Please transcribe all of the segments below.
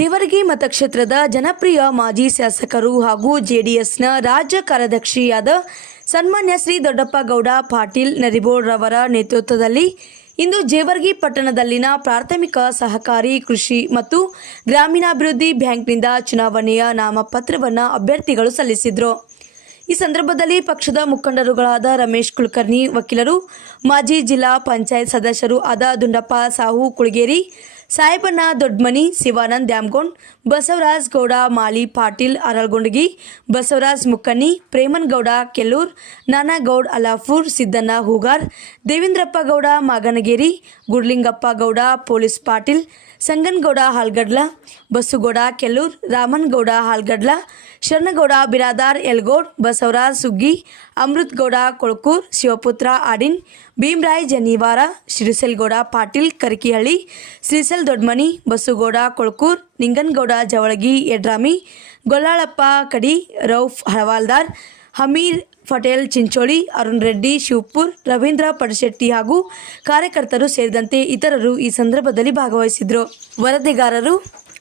ಜೇವರ್ಗಿ ಮತಕ್ಷೇತ್ರದ ಜನಪ್ರಿಯ ಮಾಜಿ ಶಾಸಕರು ಹಾಗೂ ಜೆಡಿಎಸ್ನ ರಾಜ್ಯ ಕಾರ್ಯದರ್ಶಿಯಾದ ಸನ್ಮಾನ್ಯ ಶ್ರೀ ದೊಡ್ಡಪ್ಪ ಗೌಡ ಪಾಟೀಲ್ ನರಿಬೋಡ್ರವರ ನೇತೃತ್ವದಲ್ಲಿ ಇಂದು ಜೇವರ್ಗಿ ಪಟ್ಟಣದಲ್ಲಿನ ಪ್ರಾಥಮಿಕ ಸಹಕಾರಿ ಕೃಷಿ ಮತ್ತು ಗ್ರಾಮೀಣಾಭಿವೃದ್ಧಿ ಬ್ಯಾಂಕ್ನಿಂದ ಚುನಾವಣೆಯ ನಾಮಪತ್ರವನ್ನು ಅಭ್ಯರ್ಥಿಗಳು ಸಲ್ಲಿಸಿದರು. ಈ ಸಂದರ್ಭದಲ್ಲಿ ಪಕ್ಷದ ಮುಖಂಡರುಗಳಾದ ರಮೇಶ್ ಕುಲಕರ್ಣಿ, ವಕೀಲರು, ಮಾಜಿ ಜಿಲ್ಲಾ ಪಂಚಾಯತ್ ಸದಸ್ಯರು ಆದ ದುಂಡಪ್ಪ ಸಾಹು ಕುಳಗೇರಿ ಸಾಹೇಬಣ್ಣ ದೊಡ್ಮನಿ, ಶಿವಾನಂದ್ ದ್ಯಾಮ್ಗೊಂಡ್, ಬಸವರಾಜ್ ಗೌಡ, ಮಾಲಿ ಪಾಟೀಲ್ ಅರಳಗೊಂಡಗಿ, ಬಸವರಾಜ್ ಮುಕ್ಕಣ್ಣಿ ಪ್ರೇಮನ್ಗೌಡ ಕೆಲ್ಲೂರ್ ನಾನಾಗೌಡ್ ಅಲಾಫೂರ್, ಸಿದ್ದಣ್ಣ ಹೂಗಾರ್, ದೇವೇಂದ್ರಪ್ಪ ಗೌಡ, ಮಾಗನಗೇರಿ, ಗುಡ್ಲಿಂಗಪ್ಪ ಗೌಡ, ಪೊಲೀಸ್ ಪಾಟೀಲ್ ಸಂಗನಗೌಡ ಹಾಲ್ಗಡ್ಲ ಬಸ್ಸುಗೌಡ ಕೆಲ್ಲೂರ್, ರಾಮನ್ಗೌಡ, ಹಾಲ್ಗಡ್ಲ, ಶರಣಗೌಡ, ಬಿರಾದಾರ್, ಯಲ್ಗೋಡ್, ಬಸವರಾಜ್ ಸುಗ್ಗಿ, ಅಮೃತ್ಗೌಡ, ಕೊಳಕೂರ್ ಕೊಳ್ಕೂರ್ ಶಿವಪುತ್ರ, ಆಡಿನ್, ಭೀಮರಾಯ್, ಜನಿವಾರ, ಶಿರಿಸೆಲ್ಗೌಡ, ಪಾಟೀಲ್, ಕರಿಕಿಹಳ್ಳಿ, ಶ್ರೀಸೆಲ್ ದೊಡ್ಮನಿ ಬಸ್ಸುಗೌಡ ಕೊಳ್ಕೂರ್, ನಿಂಗನ್ಗೌಡ, ಜವಳಗಿ ಯಡ್ರಾಮಿ ಗೊಲ್ಲಾಳಪ್ಪ, ಕಡಿ, ರೌಫ್ ಹಳವಾಲ್ದಾರ್, ಹಮೀರ್ ಪಟೇಲ್, ಚಿಂಚೋಳಿ, ಅರುಣ್ ರೆಡ್ಡಿ, ಶಿವಪುರ್, ರವೀಂದ್ರ ಪಡಶೆಟ್ಟಿ ಹಾಗೂ ಕಾರ್ಯಕರ್ತರು ಸೇರಿದಂತೆ ಇತರರು ಈ ಸಂದರ್ಭದಲ್ಲಿ ಭಾಗವಹಿಸಿದರು. ವರದಿಗಾರರು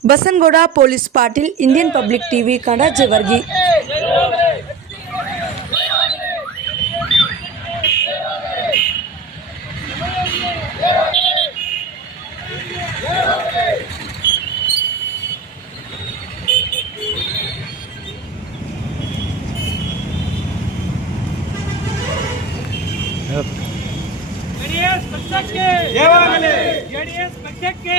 Basanagouda police Patil Indian public TV Kannada Jevargi JDS ಪಕ್ಷಕ್ಕೆ ಜಯವಾಗಲಿ ಜೆಡಿಎಸ್ ಪಕ್ಷಕ್ಕೆ